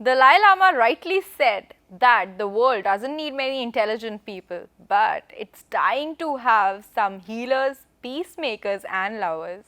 Dalai Lama rightly said that the world doesn't need many intelligent people, but it's dying to have some healers, peacemakers and lovers.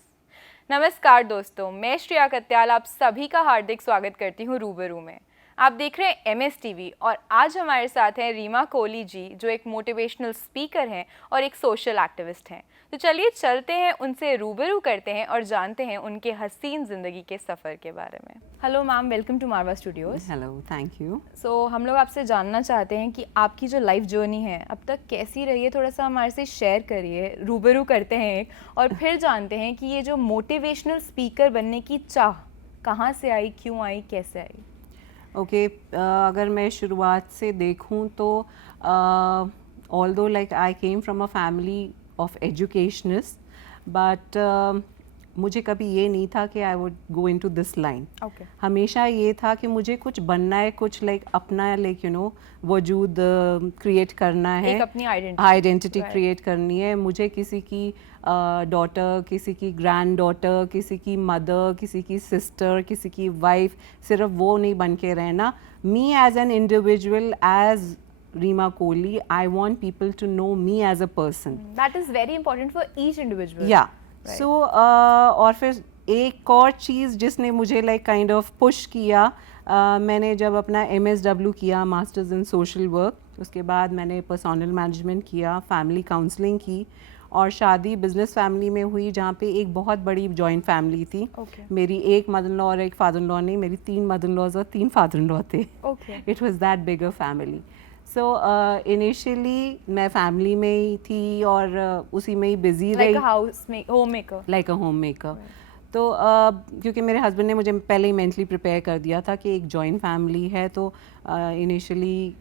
नमस्कार दोस्तों, मैं श्रेया कत्याल आप सभी का हार्दिक स्वागत करती हूँ रूबरू में। आप देख रहे हैं MS TV और आज हमारे साथ हैं रीमा कोहली जी, जो एक मोटिवेशनल स्पीकर हैं और एक सोशल एक्टिविस्ट हैं। तो चलिए चलते हैं, उनसे रूबरू करते हैं और जानते हैं उनके हसीन ज़िंदगी के सफ़र के बारे में। Hello ma'am, welcome to Marwah studios. Hello, thank you. So हम लोग आपसे जानना चाहते हैं कि आपकी जो लाइफ जर्नी है अब तक कैसी रही है, थोड़ा सा हमारे से शेयर करिए। रूबरू करते हैं एक, और फिर जानते हैं कि ये जो मोटिवेशनल स्पीकर बनने की चाह कहाँ से आई, क्यों आई, कैसे आई। ओके, अगर मैं शुरुआत से देखूं तो although like I came from a family of educationist, but मुझे कभी ये नहीं था कि I would go into this line. हमेशा ये था कि मुझे कुछ बनना है, कुछ लाइक अपना लाइक वजूद क्रिएट करना है, एक अपनी आइडेंटिटी क्रिएट करनी है। मुझे किसी की डॉटर, किसी की ग्रैंड डॉटर, किसी की मदर, किसी की सिस्टर, किसी की वाइफ, सिर्फ वो नहीं बन के रहना। Me as an individual, as Rima Kohli, I want people to know me as a person. That is very important for each individual. Yeah. Right. So और फिर एक और चीज़ जिसने मुझे लाइक काइंड ऑफ पुश किया, मैंने जब अपना MSW किया, मास्टर्स इन सोशल वर्क, उसके बाद मैंने पर्सनल मैनेजमेंट किया, फैमिली काउंसलिंग की और शादी बिजनेस फैमिली में हुई, जहाँ पे एक बहुत बड़ी जॉइंट फैमिली थी। मेरी एक मदर इन लॉ और एक फादर इन लॉ नहीं, मेरी 3 मदर इन लॉज और 3 फादर इन लॉ थे। It was that bigger family. So initially मैं फैमिली में ही थी और उसी में ही बिजी रही, लाइक अ होम मेकर। तो क्योंकि मेरे हस्बैंड ने मुझे पहले ही मेंटली प्रिपेयर कर दिया था कि एक जॉइंट फैमिली है, तो इनिशियली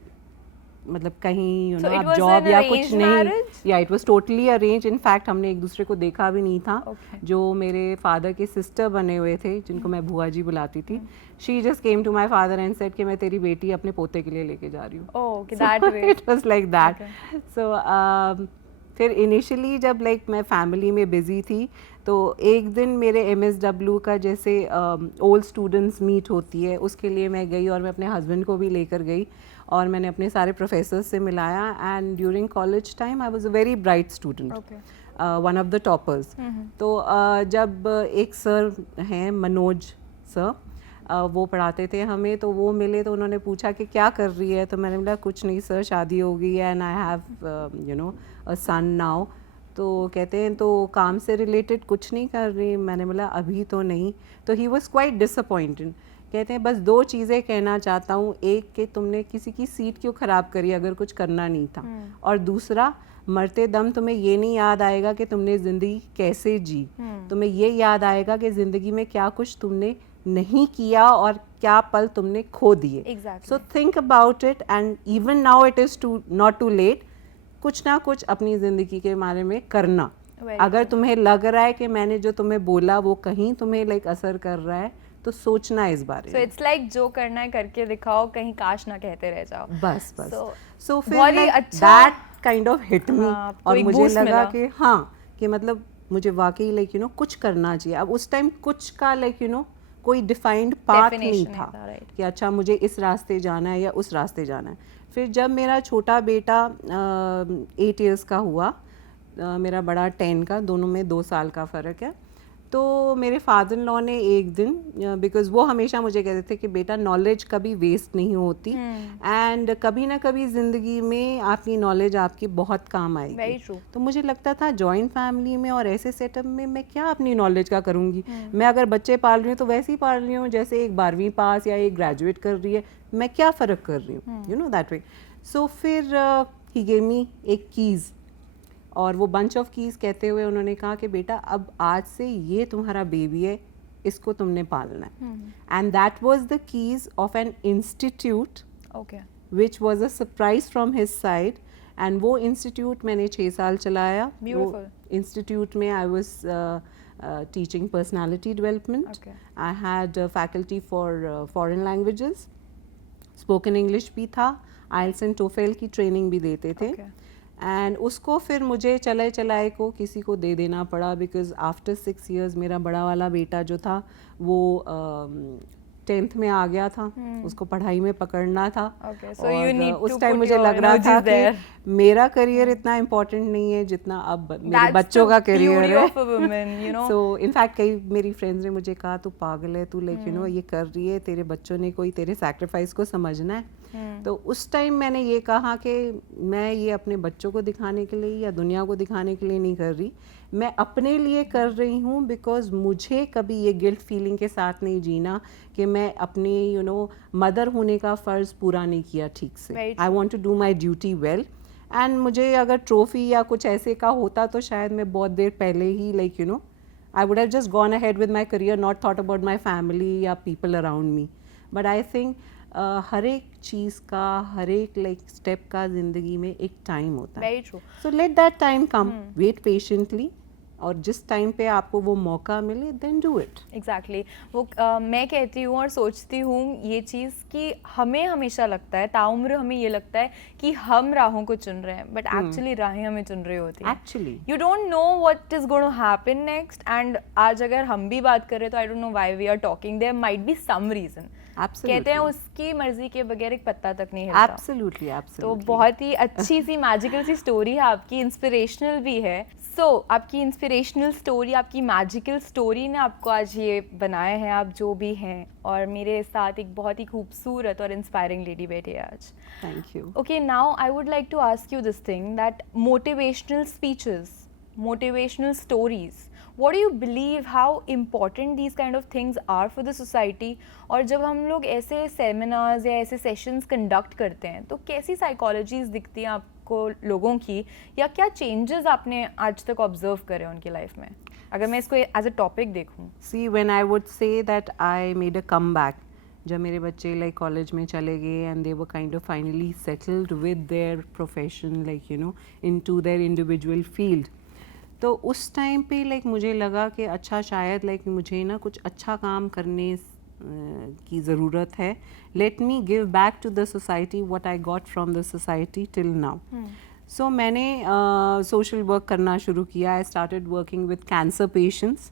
मतलब कहीं अब जॉब या कुछ नहीं, या it was totally arrange. In fact हमने एक दूसरे को देखा भी नहीं था। जो मेरे फादर के सिस्टर बने हुए थे, जिनको मैं बुआ जी बुलाती थी, she just came to my father and said कि मैं तेरी बेटी अपने पोते के लिए लेके जा रही हूँ। It was like that. So फिर इनिशियली जब लाइक मैं फैमिली में बिजी थी, तो एक दिन मेरे MSW का जैसे ओल्ड स्टूडेंट्स मीट होती है, उसके लिए मैं गई और मैं अपने हस्बैंड को भी लेकर गई और मैंने अपने सारे प्रोफेसर्स से मिलाया। And during college time I was a very bright student, one of the toppers. तो जब एक सर हैं, मनोज सर, वो पढ़ाते थे हमें, तो वो मिले तो उन्होंने पूछा कि क्या कर रही है, तो मैंने बोला कुछ नहीं सर, शादी हो गई है and I have a son now. तो कहते हैं तो काम से रिलेटेड कुछ नहीं कर रही, मैंने बोला अभी तो नहीं। तो ही वॉज क्वाइट डिसअपॉइंटेड। कहते हैं बस 2 चीज़ें कहना चाहता हूँ, एक कि तुमने किसी की सीट क्यों ख़राब करी अगर कुछ करना नहीं था, और दूसरा मरते दम तुम्हें ये नहीं याद आएगा कि तुमने ज़िंदगी कैसे जी, तुम्हें ये याद आएगा कि ज़िंदगी में क्या कुछ तुमने नहीं किया और क्या पल तुमने खो दिए। So think about it, and even now it is not too late. कुछ ना कुछ अपनी ज़िंदगी के बारे में करना। अगर तुम्हें लग रहा है कि मैंने जो तुम्हें बोला वो कहीं तुम्हें लाइक असर कर रहा है, तो सोचना इस बारे में। So it's like जो करना है करके दिखाओ, कहीं काश ना कहते रह जाओ। बस so फिर that kind of hit me, और मुझे लगा कि हाँ, कि मतलब मुझे वाकई लाइक कुछ करना चाहिए। अब उस टाइम कुछ का लाइक कोई डिफाइंड पाथ नहीं था कि अच्छा मुझे इस रास्ते जाना है या उस रास्ते जाना है। फिर जब मेरा छोटा बेटा 8 इयर्स का हुआ, मेरा बड़ा 10 का, दोनों में 2 साल का फ़र्क है, तो मेरे फादर इन लॉ ने एक दिन, बिकॉज़ वो हमेशा मुझे कहते थे कि बेटा नॉलेज कभी वेस्ट नहीं होती, एंड कभी ना कभी ज़िंदगी में आपकी नॉलेज आपकी बहुत काम आएगी। तो मुझे लगता था जॉइंट फैमिली में और ऐसे सेटअप में मैं क्या अपनी नॉलेज का करूँगी। मैं अगर बच्चे पाल रही हूँ तो वैसे ही पाल रही हूँ जैसे एक 12वीं पास या एक ग्रेजुएट कर रही है, मैं क्या फ़र्क कर रही हूँ, यू नो दैट वे। सो फिर ही गेव मी एक कीज़, और वो बंच ऑफ कीज़ कहते हुए उन्होंने कहा कि बेटा अब आज से ये तुम्हारा बेबी है, इसको तुमने पालना है। And that was the keys of an institute which was a surprise from his side. And वो इंस्टीट्यूट मैंने 6 साल चलाया। वो इंस्टीट्यूट में I was teaching personality development. I had faculty for foreign languages, spoken English भी था, आइल्स and TOEFL की training भी देते थे। एंड उसको फिर मुझे चलाए चलाए को किसी को दे देना पड़ा, बिकॉज आफ्टर 6 years मेरा बड़ा वाला बेटा जो था वो 10th में आ गया था, उसको पढ़ाई में पकड़ना था। Okay, so और you need to उस टाइम put मुझे your लग रहा था energies there. कि मेरा करियर इतना इम्पोर्टेंट नहीं है जितना अब मेरे That's बच्चों the का करियर beauty है। of a woman, you know. So in fact कई मेरी फ्रेंड्स ने मुझे कहा तू पागल है, तू लाइक यू नो ये कर रही है, तेरे बच्चों ने कोई तेरे सैक्रिफाइस को समझना है। तो उस टाइम मैंने ये कहा कि मैं ये अपने बच्चों को दिखाने के लिए या दुनिया को दिखाने के लिए नहीं कर रही, मैं अपने लिए कर रही हूँ, बिकॉज मुझे कभी ये गिल्ट फीलिंग के साथ नहीं जीना कि मैं अपने यू नो मदर होने का फ़र्ज़ पूरा नहीं किया ठीक से। Very I want to do my duty well, and मुझे अगर ट्रॉफी या कुछ ऐसे का होता तो शायद मैं बहुत देर पहले ही like you know I would have just gone ahead with my career, not thought about my family या people around me. But I think हर एक चीज़ का, हर एक like step का ज़िंदगी में एक टाइम होता है। Very true. So let that time come. Wait patiently. और जिस टाइम पे आपको वो मौका मिले, then do it. एग्जैक्टली वो मैं कहती हूँ और सोचती हूँ ये चीज़ कि हमें हमेशा लगता है, ताउम्र हमें ये लगता है कि हम राहों को चुन रहे हैं, बट एक्चुअली राहें हमें चुन रही होती हैं। Actually. You don't know what is going to happen next, and आज अगर हम भी बात करें तो I don't know why we are talking, there might be some reason. Absolutely. कहते हैं उसकी मर्जी के बगैर एक पत्ता तक नहीं हिलता। Absolutely, तो absolutely. बहुत ही अच्छी सी मैजिकल सी स्टोरी है आपकी, इंस्पिरेशनल भी है। सो आपकी इंस्पिरेशनल स्टोरी, आपकी मैजिकल स्टोरी ने आपको आज ये बनाया है आप जो भी हैं, और मेरे साथ एक बहुत ही खूबसूरत और इंस्पायरिंग लेडी बैठी है आज। Thank you. Okay, now I would like to ask you this thing, that motivational speeches, motivational stories, what do you believe how important these kind of things are for the society? और जब हम लोग ऐसे seminars या ऐसे sessions conduct करते हैं तो कैसी साइकोलॉजीज दिखती हैं आपको लोगों की, या क्या चेंजेस आपने आज तक ऑब्जर्व करे उनकी लाइफ में, अगर मैं इसको एज अ टॉपिक देखूं? See, when I would say that I made a comeback, जब मेरे बच्चे लाइक कॉलेज में चले गए and they were kind of finally settled with their profession, like you no into their individual field, तो उस time पे लाइक मुझे लगा कि अच्छा शायद लाइक मुझे ना कुछ अच्छा काम करने की ज़रूरत है। Let me give back to the society what I got from the society till now. So मैंने सोशल वर्क करना शुरू किया। I started working with cancer patients.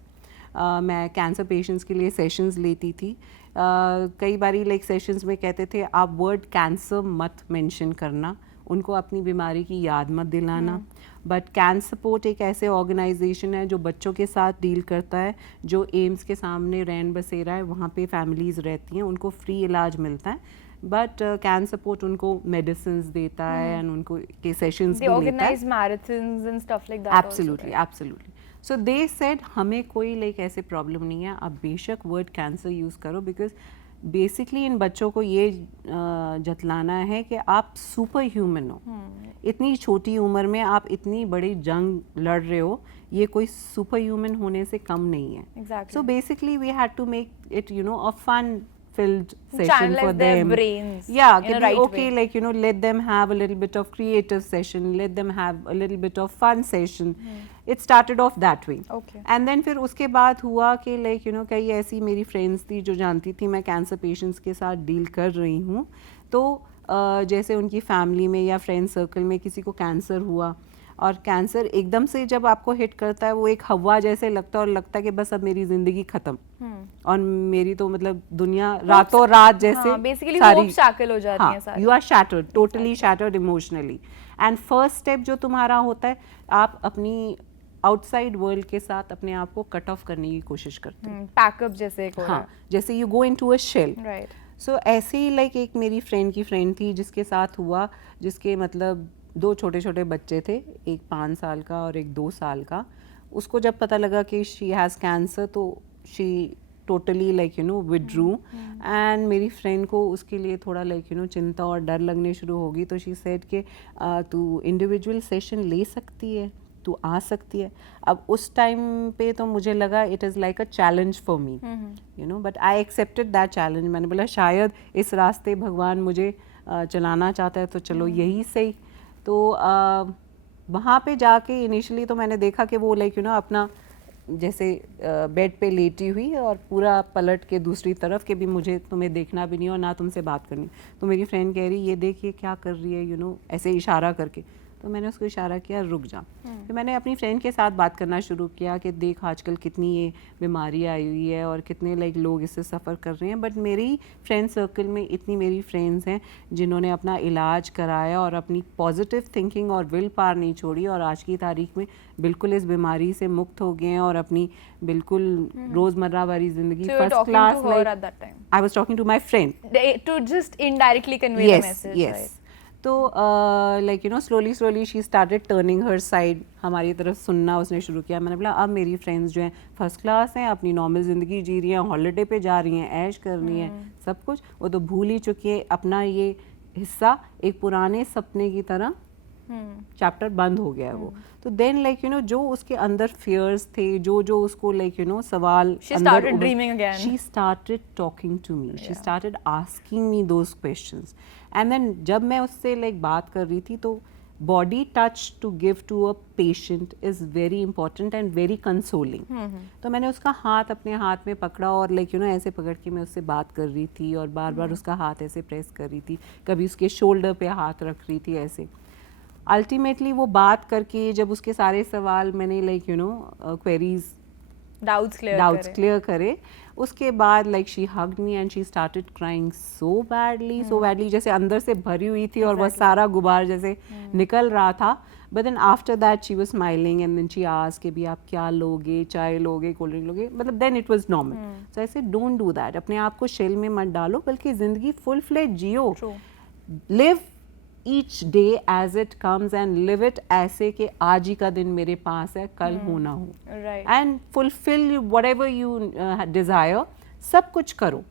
मैं कैंसर पेशेंट्स के लिए सेशंस लेती थी। कई बारी लाइक सेशंस में कहते थे आप वर्ड कैंसर मत मेंशन करना, उनको अपनी बीमारी की याद मत दिलाना। बट कैंसर सपोर्ट एक ऐसे ऑर्गेनाइजेशन है जो बच्चों के साथ डील करता है, जो एम्स के सामने रैन बसेरा है, वहाँ पे फैमिलीज़ रहती हैं, उनको फ्री इलाज मिलता है, बट कैंसर सपोर्ट उनको मेडिसिन देता है एंड उनको के सेशंस भी लेता है। Organise marathons and stuff like that. Absolutely, absolutely. So they said हमें कोई लाइक ऐसे प्रॉब्लम नहीं है, आप बेशक वर्ड कैंसर यूज़ करो, बिकॉज बेसिकली इन बच्चों को ये जतलाना है कि आप सुपर ह्यूमन हो। इतनी छोटी उम्र में आप इतनी बड़ी जंग लड़ रहे हो, ये कोई सुपर ह्यूमन होने से कम नहीं है। Exactly. So basically we had to make it, you know, a fun filled session Channelize for their them. brains Yeah, in can a be right okay, way. like you know, let them have a little bit of creative session, let them have a little bit of fun session. It started off that way. Okay. And then फिर उसके बाद हुआ कि like you know कई ऐसी मेरी friends थी जो जानती थी मैं कैंसर पेशेंट्स के साथ डील कर रही हूँ, तो जैसे उनकी फैमिली में या फ्रेंड सर्कल में किसी को कैंसर हुआ, और कैंसर एकदम से जब आपको हिट करता है वो एक हवा जैसे लगता है, और लगता है कि बस अब मेरी ज़िंदगी ख़त्म, और मेरी तो मतलब दुनिया रातों रात जैसे बेसिकली सारी होप शैकल हो जाती हैं सारी। You are shattered, totally shattered emotionally. And first step जो तुम्हारा होता है, आप अपनी आउटसाइड वर्ल्ड के साथ अपने आप को कट ऑफ करने की कोशिश करते हो। पैकअप जैसे एक हो रहा हाँ, जैसे you go into a shell. है। राइट। सो ऐसे ही लाइक एक मेरी फ्रेंड की फ्रेंड थी जिसके साथ हुआ, जिसके मतलब 2 छोटे छोटे बच्चे थे, एक 5 साल का और एक 2 साल का। उसको जब पता लगा कि शी हैज़ कैंसर, तो she totally like you no withdrew, and मेरी फ्रेंड को उसके लिए थोड़ा लाइक यू नो चिंता और डर लगने शुरू होगी। तो शी सेड कि तू इंडिविजुअल सेशन ले सकती है, तू आ सकती है। अब उस टाइम पे तो मुझे लगा it is like a challenge for me, you know, but I accepted that challenge. मैंने बोला शायद इस रास्ते भगवान मुझे चलाना चाहता है, तो चलो यही सही। तो वहाँ पे जाके इनिशियली तो मैंने देखा कि वो लाइक यू नो अपना जैसे बेड पे लेटी हुई और पूरा पलट के दूसरी तरफ के भी मुझे तुम्हें देखना भी नहीं और ना तुमसे बात करनी। तो मेरी फ्रेंड कह रही ये देख ये क्या कर रही है, यू नो, ऐसे इशारा करके। तो मैंने उसको इशारा किया रुक जा। फिर मैंने अपनी फ्रेंड के साथ बात करना शुरू किया कि देख आजकल कितनी ये बीमारी आई हुई है और कितने लाइक लोग इससे सफ़र कर रहे हैं, बट मेरी फ्रेंड सर्कल में इतनी मेरी फ्रेंड्स हैं जिन्होंने अपना इलाज कराया और अपनी पॉजिटिव थिंकिंग और विल पावर नहीं छोड़ी और आज की तारीख में बिल्कुल इस बीमारी से मुक्त हो गए हैं और अपनी बिल्कुल रोज़मर्रा वाली ज़िंदगी So you were first talking to class her like at that time. I was talking to my friend. To just indirectly convey the yes message, yes right? तो like you know slowly she started turning her side, हमारी तरफ सुनना उसने शुरू किया। मैंने बोला अब मेरी फ्रेंड्स जो हैं फर्स्ट क्लास हैं, अपनी नॉर्मल ज़िंदगी जी रही हैं, हॉलीडे पे जा रही हैं, ऐश कर रही हैं, सब कुछ वो तो भूल ही चुकी है। अपना ये हिस्सा एक पुराने सपने की तरह चैप्टर बंद हो गया है वो। तो देन लाइक यू नो जो उसके अंदर फियर्स थे, जो जो उसको लाइक यू नो सवाल She started dreaming again. she started talking to me, she started asking me those questions, and then जब मैं उससे लाइक बात कर रही थी तो body touch to give to a patient is very important and very consoling. तो मैंने उसका हाथ अपने हाथ में पकड़ा और लाइक यू नो ऐसे पकड़ के मैं उससे बात कर रही थी और बार बार उसका हाथ ऐसे प्रेस कर रही थी, कभी उसके शोल्डर पे हाथ रख रही थी ऐसे। अल्टीमेटली वो बात करके जब उसके सारे सवाल मैंने like you no queries Doubts doubts करे. क्लियर करे, उसके बाद like she hugged me and she started crying so badly जैसे अंदर से भरी हुई थी और वह सारा गुबार जैसे निकल रहा था। But then after that she was smiling and then she asked कि भी आप क्या लोगे, चाय लोगे, कोल्ड ड्रिंक लोगे, मतलब then it was normal. So I said don't do that, अपने आप को शेल में मत डालो बल्कि ज़िंदगी फुल फ्लेज जियो। True. Live each day as it comes and live it ऐसे कि आज ही का दिन मेरे पास है, कल हो ना हो, Right. And fulfil whatever you desire, सब कुछ करो,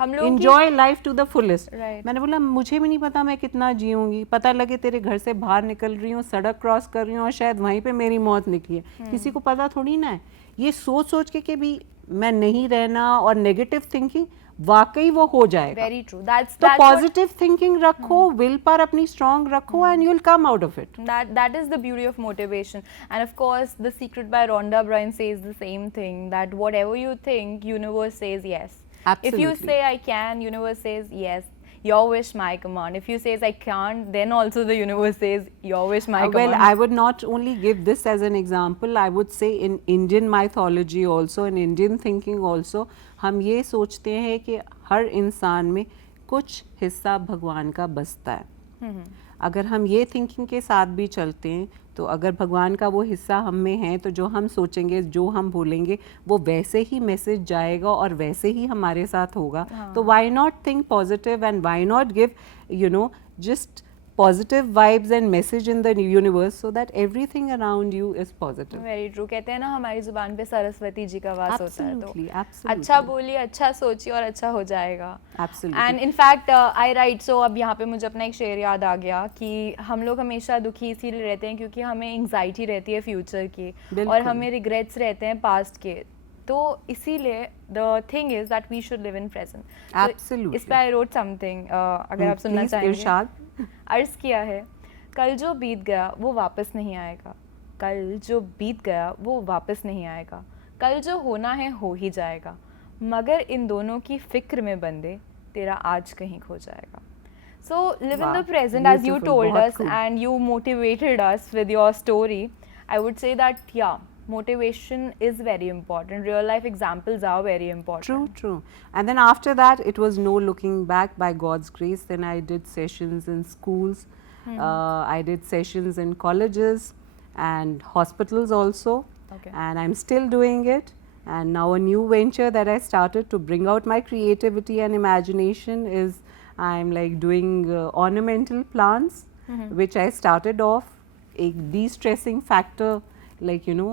हम लोग enjoy life to the fullest. Right. मैंने बोला मुझे भी नहीं पता मैं कितना जीऊंगी, पता लगे तेरे घर से बाहर निकल रही हूँ, सड़क क्रॉस कर रही हूँ और शायद वहीं पे मेरी मौत निकली है, किसी को पता थोड़ी ना है। ये सोच सोच के कि भी मैं नहीं रहना और नेगेटिव थिंकिंग वाकई वो हो जाएगा। very true. That's तो that's what- पॉजिटिव थिंकिंग रखो, विल पावर अपनी स्ट्रांग रखो and you will come out of it. that is the beauty of motivation. And of course The Secret by Rhonda Byrne says the same thing, that whatever you think, universe says yes. If you Absolutely. say I can, universe says yes, your wish my command. If you says I can't, then also the universe says your wish my Well, command. I would not only give this as an example, I would say in Indian mythology also, in Indian thinking also, हम ये सोचते हैं कि हर इंसान में कुछ हिस्सा भगवान का बसता है। अगर हम ये थिंकिंग के साथ भी चलते हैं तो अगर भगवान का वो हिस्सा हम में है तो जो हम सोचेंगे, जो हम बोलेंगे, वो वैसे ही मैसेज जाएगा और वैसे ही हमारे साथ होगा। तो why not think positive and why not give you know just positive vibes and message in the universe so that everything around you is positive. Very true. कहते हैं ना हमारी जुबान पे सरस्वती जी का वास होता है, Absolutely, तो absolutely. अच्छा बोलिए, अच्छा सोचिए और अच्छा हो जाएगा। Absolutely. And in fact alright, so अब यहाँ पे मुझे अपना एक शेर याद आ गया कि हम लोग हमेशा दुखी इसीलिए रहते हैं क्योंकि हमें एंग्जाइटी रहती है फ्यूचर की और बिल्कुल। हमें रिग्रेट्स रहते हैं पास्ट के, तो इसीलिए the thing is that we should live in present. Absolutely. इस पे आई रोट समथिंग, अगर आप सुनना Please, चाहेंगे। इरशाद। अर्ज किया है, कल जो बीत गया वो वापस नहीं आएगा, कल जो बीत गया वो वापस नहीं आएगा, कल जो होना है हो ही जाएगा, मगर इन दोनों की फिक्र में बंदे तेरा आज कहीं खो जाएगा। So live in Wow, the present as you beautiful, told बहुत us खूब। and you motivated us with your story. I would say that yeah, motivation is very important. Real life examples are very important. True, true. And then after that, it was no looking back by God's grace. Then I did sessions in schools, I did sessions in colleges and hospitals also. Okay. And I'm still doing it. And now a new venture that I started to bring out my creativity and imagination is I'm like doing ornamental plants, which I started off a de-stressing factor, like you know,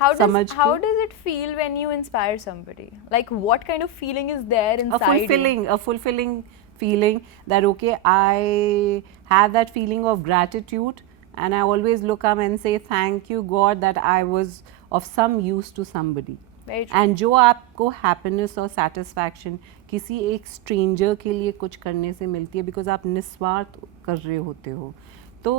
How samajh does how ke. does it feel when you inspire somebody? Like what kind of feeling is there inside you? A fulfilling feeling that okay, I have that feeling of gratitude and I always look up and say thank you God that I was of some use to somebody. Very true. And जो आपको happiness और satisfaction किसी एक stranger के लिए कुछ करने से मिलती है बिकॉज आप निस्वार्थ कर रहे होते हो, तो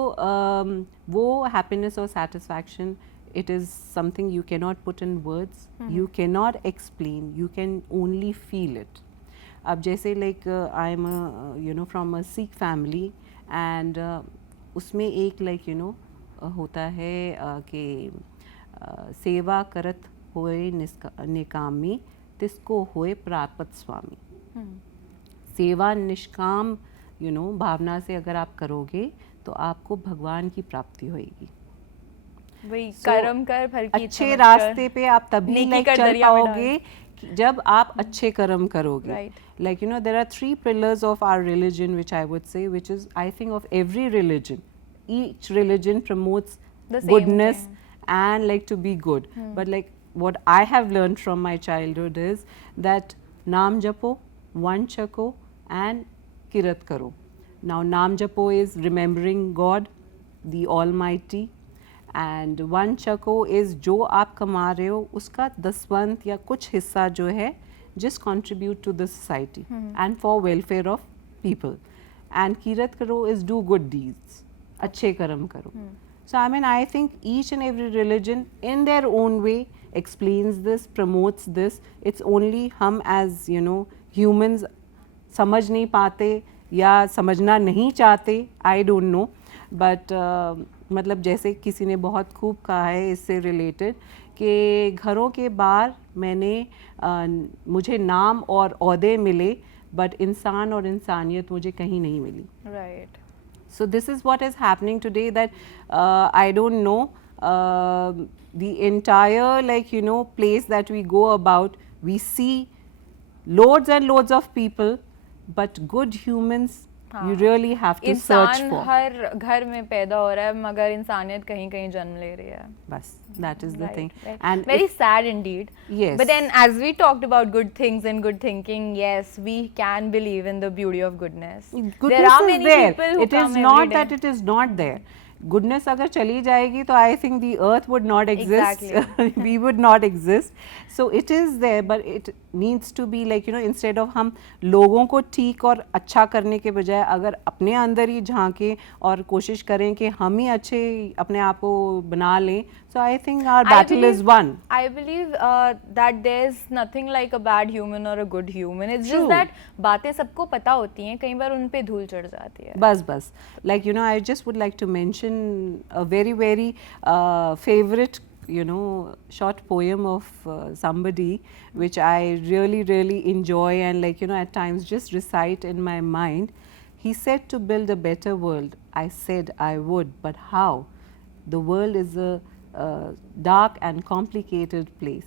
वो हैप्पीनेस और satisfaction it is something you cannot put in words, you cannot explain, you can only feel it. अब जैसे like I am a, you know, from a Sikh family and उसमें एक लाइक यू नो होता है कि सेवा करत होए निकामी तिसको होए प्रापत स्वामी। सेवा निष्काम यू नो भावना से अगर आप करोगे तो आपको भगवान की प्राप्ति होएगी। वही So, कर्म कर फल की इच्छा अच्छे मत रास्ते कर, पे आप तभी नेकी लाइक कर चल दरिया में डाल। पाओगे जब आप अच्छे कर्म करोगे। Right. Like you know there are 3 pillars of our religion which I would say, which is I think of every religion. Each religion promotes The same goodness thing. and like to be good. But like what I have learned from my childhood is that naam japo, one chako and kirat karo. Now naam japo is remembering God, the Almighty, and one चको is जो आप कमा रहे हो उसका 10वां या कुछ हिस्सा जो है just contribute to the society and for welfare of people. And kirat karo is do good deeds, अच्छे कर्म करो. So I mean I think each and every religion in their own way explains this, promotes this. It's only हम as you know humans समझ नहीं पाते या समझना नहीं चाहते, I don't know. बट मतलब जैसे किसी ने बहुत खूब कहा है इससे रिलेटेड कि घरों के बाहर मैंने मुझे नाम और ओहदे मिले बट इंसान और इंसानियत मुझे कहीं नहीं मिली। Right. So this is what is happening today, that I don't know the entire like you know place that we go about, we see loads and loads of people, but good humans you really have to search इंसान for. हर घर में पैदा हो रहा है मगर इंसानियत कहीं कहीं जन्म ले रही है। बस that is the Right, thing. right. And Very if- sad indeed. Yes. But then as we talked about good things and good thinking, yes, we can believe in the beauty of goodness. goodness there are is many there. people who It is come not every day. that it is not there. Goodness अगर चली जाएगी तो I think the earth would not exist. Exactly. We would not exist. So it is there, but it needs to be like you know instead of हम लोगों को ठीक और अच्छा करने के बजाय अगर अपने अंदर ही झांकें और कोशिश करें कि हम ही अच्छे अपने आप को बना लें, so I think our battle is won. I believe that there's nothing like a bad human or a good human. It's True. just that बातें सबको पता होती हैं, कई बार उन पे धूल चढ़ जाती है. बस like you know I just would like to mention a very favorite you know short poem of somebody which I really enjoy and like you know at times just recite in my mind. He said to build a better world, I said I would, but how? The world is a dark and complicated place,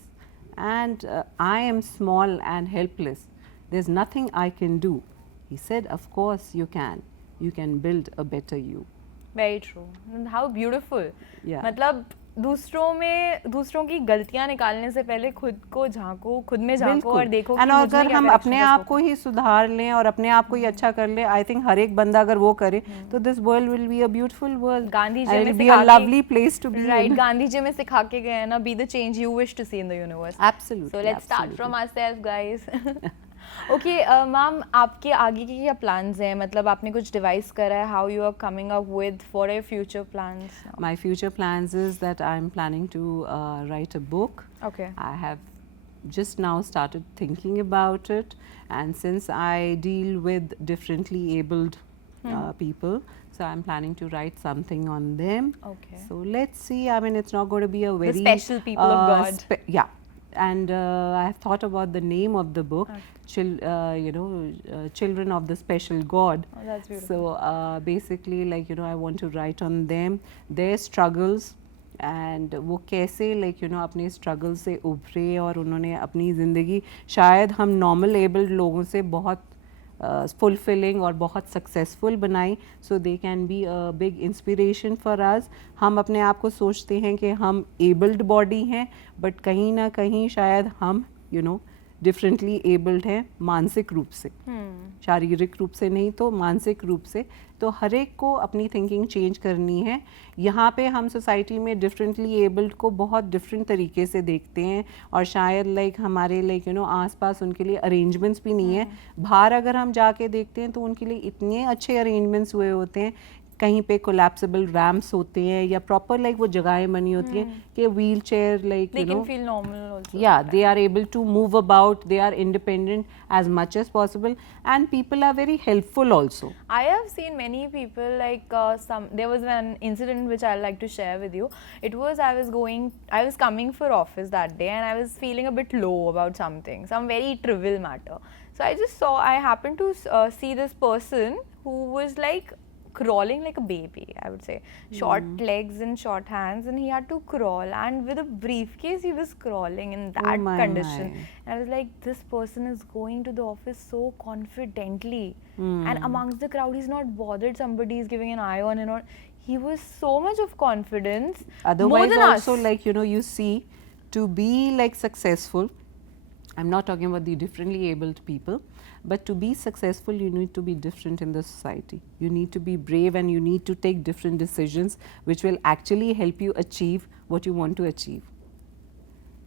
and I am small and helpless. There's nothing I can do. He said, of course you can. You can build a better you. Very true. And how beautiful. Yeah. मतलब दूसरों की गलतियां निकालने से पहले खुद को झांको, खुद में झांको और देखो कि एंड मुझ में अगर क्या हम correction अपने है आप इसको। को ही सुधार लें और अपने आप को ही अच्छा कर लें, आई थिंक हर एक बंदा अगर वो करे तो this world will be a beautiful world, Gandhi ji and में it'll be सिखा a के- lovely place to be Right, in. Gandhi ji में सिखा के गए हैं ना, be the change you wish to see in the universe. Absolutely. So let's start from ourselves, guys. Okay, ma'am आपके आगे के क्या plans हैं? मतलब आपने कुछ devise करा है? How you are coming up with for your future plans? My future plans is that I'm planning to write a book. Okay. I have just now started thinking about it, and since I deal with differently abled people, so I'm planning to write something on them. Okay. So let's see. I mean, it's not going to be a very special people of God. yeah, and I have thought about the name of the book. Children of the Special God. Oh, that's beautiful. So basically, like you know, I want to write on them, their struggles. And वो कैसे like you no अपने struggle से उभरे और उन्होंने अपनी ज़िंदगी शायद हम नॉर्मल एबल्ड लोगों से बहुत फुलफिलिंग और बहुत सक्सेसफुल बनाई, so they can be a big inspiration for us. हम अपने आप को सोचते हैं कि हम एबल्ड बॉडी हैं, बट कहीं ना कहीं शायद हम यू नो डिफरेंटली एबल्ड हैं मानसिक रूप से, शारीरिक रूप से नहीं तो मानसिक रूप से. तो हर एक को अपनी थिंकिंग चेंज करनी है. यहाँ पे हम सोसाइटी में डिफरेंटली एबल्ड को बहुत डिफरेंट तरीके से देखते हैं और शायद लाइक हमारे लाइक यू नो आसपास उनके लिए अरेंजमेंट्स भी नहीं है. बाहर अगर हम जाके देखते हैं तो उनके लिए इतने अच्छे अरेंजमेंट्स हुए होते हैं कहीं पे कोलैप्सिबल रैम्प्स होते हैं या प्रॉपर लाइक वो जगहें बनी होती हैं कि wheel chair like They you can no feel normal also. yeah, they are able to move about, they are independent as much as possible, and people are very helpful also. I have seen many people like there was one incident which I'd like to share with you. It was I was coming for office that day and I was feeling a bit low about something, some very trivial matter. So I happened to see this person who was like crawling like a baby, I would say. Short legs and short hands, and he had to crawl. And with a briefcase, he was crawling in that my, condition. my. And I was like, this person is going to the office so confidently. And amongst the crowd, he's not bothered somebody is giving an eye on and all. He was so much of confidence. More Otherwise than also us. like, you know, you see, to be like successful, I'm not talking about the differently abled people, but to be successful you need to be different in the society. You need to be brave and you need to take different decisions which will actually help you achieve what you want to achieve.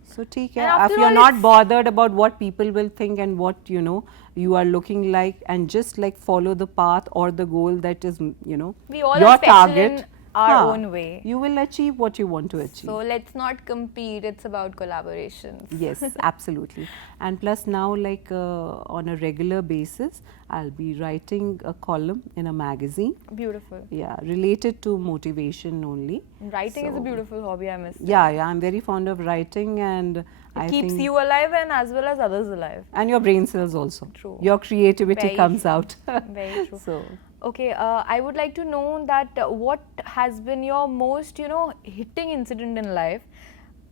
So take And care. after If you're all, not it's- bothered about what people will think and what you know you are looking like, and just like follow the path or the goal that is you know We all your are special target, in our हाँ, own way. you will achieve what you want to achieve. So let's not compete, it's about collaborations. Yes, absolutely. And plus now like on a regular basis I'll be writing a column in a magazine, Beautiful. yeah, related to motivation only. Writing is a So- beautiful hobby, I must say. Yeah, I'm very fond of writing, and It I keeps think you alive and as well as others alive. and your brain cells also. True. Your creativity Very comes true. out. Very true. So Okay, I would like to know that what has been your most, hitting incident in life?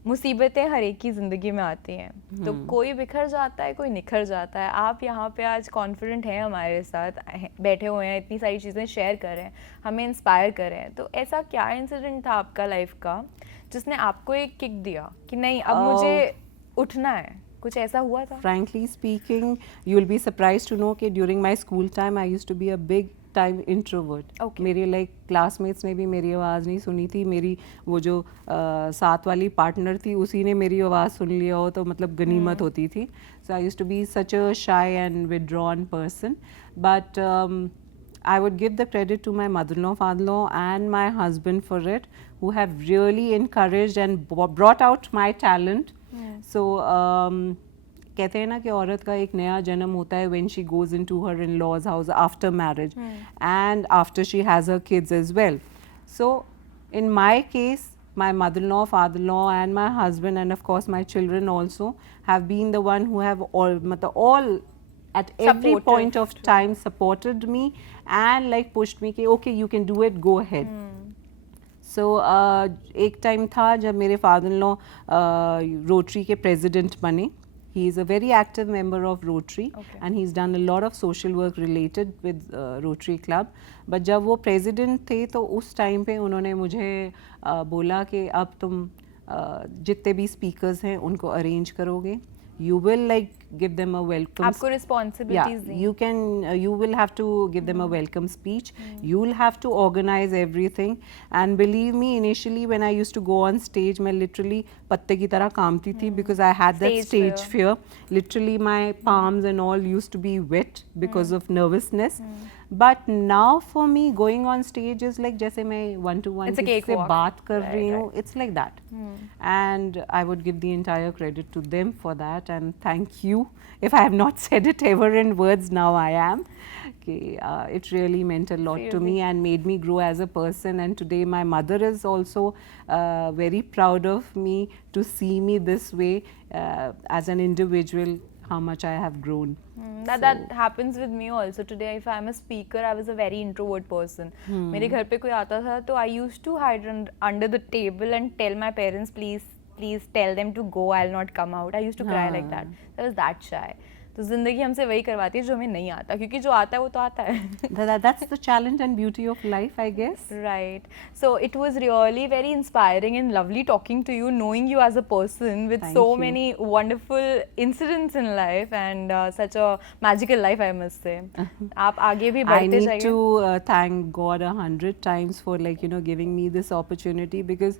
मुसीबतें हर एक की ज़िंदगी में आती हैं, तो कोई बिखर जाता है, कोई निखर जाता है. आप यहाँ पे आज कॉन्फिडेंट हैं, हमारे साथ बैठे हुए हैं, इतनी सारी चीज़ें शेयर कर रहे हैं, हमें इंस्पायर कर रहे हैं. तो ऐसा क्या इंसिडेंट था आपका लाइफ का जिसने आपको एक किक दिया कि नहीं अब मुझे उठना है? कुछ ऐसा हुआ था? frankly speaking, you will be surprised to know that during my school time I used to be a big time introvert. Okay. मेरे like classmates ने भी मेरी आवाज़ नहीं सुनी थी. मेरी वो जो साथ वाली partner थी उसी ने मेरी आवाज़ सुन लिया हो तो मतलब गनीमत होती थी. So I used to be such a shy and withdrawn person, but I would give the credit to my mother-in-law, father-in-law and my husband for it, who have really encouraged and brought out my talent. So कहते हैं ना कि औरत का एक नया जन्म होता है when she goes into her in-laws house after marriage and after she has her kids as well. So in my case, my mother-in-law, father-in-law and my husband and of course my children also have been the one who have all at every Supportive, point of time supported me and like pushed me कि okay you can do it, go ahead. So एक time था जब मेरे father in law rotary के president बने. He is a very active member of Rotary and he's done a lot of social work related with Rotary Club. But जब वो president थे तो उस टाइम पे उन्होंने मुझे बोला कि अब तुम जितने भी speakers हैं उनको arrange करोगे. You will like give them a welcome. आपको responsibilities the. You will have to give them a welcome speech. You will have to organize everything. And believe me, initially when I used to go on stage, मैं literally पत्ते की तरह कांपती थी because I had that Stage stage fear. Literally my palms and all used to be wet because of nervousness. But now for me going on stage is like जैसे मैं one to one It's a किसी से cakewalk. बात कर Right, रही हूँ. right. It's like that. And I would give the entire credit to them for that and thank you. If I have not said it ever in words, now I am. Okay, it really meant a lot to me and made me grow as a person. And today my mother is also very proud of me to see me this way as an individual, how much I have grown. That happens with me also. Today if I'm a speaker, I was a very introvert person. मेरे घर पे कोई आता था तो I used to hide under the table and tell my parents, please tell them to go, I'll not come out. I used to cry like that. I was that shy. तो जिंदगी हमसे वही करवाती है जो हमें नहीं आता, क्योंकि जो आता है वो तो आता है. That's the challenge and beauty of life, I guess. Right. So it was really very inspiring and lovely talking to you, knowing you as a person with Thank so you. many wonderful incidents in life and such a magical life, I must say. आप आगे भी I बढ़ते need जाइए. to thank God 100 times for like giving me this opportunity because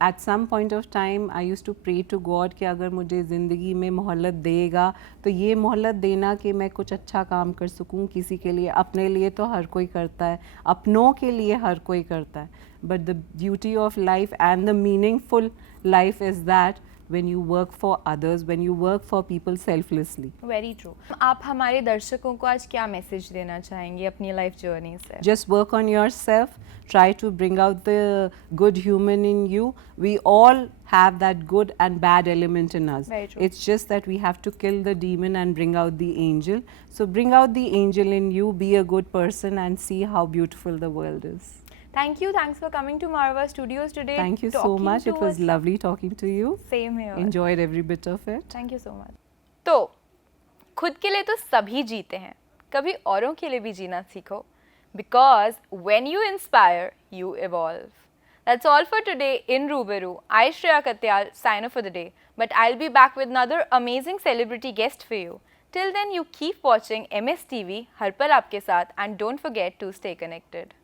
at some point of time I used to pray to God कि अगर मुझे ज़िंदगी में मोहलत देगा तो ये मोहलत देना कि मैं कुछ अच्छा काम कर सकूं किसी के लिए. अपने लिए तो हर कोई करता है, अपनों के लिए हर कोई करता है, but the beauty of life and the meaningful life is that when you work for others, when you work for people selflessly. Very true. आप हमारे दर्शकों को आज क्या मैसेज देना चाहेंगे अपनी लाइफ जर्नी से? Just work on yourself, try to bring out the good human in you. We all have that good and bad element in us. Very true. It's just that we have to kill the demon and bring out the angel. So bring out the angel in you, be a good person and see how beautiful the world is. Thank you. Thanks for coming to Marwa Studios today. Thank you so talking much. to It was us. lovely talking to you. Same here. Enjoyed every bit of it. Thank you so much. तो खुद के लिए तो सभी जीते हैं, कभी औरों के लिए भी जीना सीखो. Because when you inspire you evolve. That's all for today in Ruberu. I, Shreya Katyal, sign off for the day. But I'll be back with another amazing celebrity guest for you. Till then, you keep watching MS TV, हर पल आपके साथ, and don't forget to stay connected.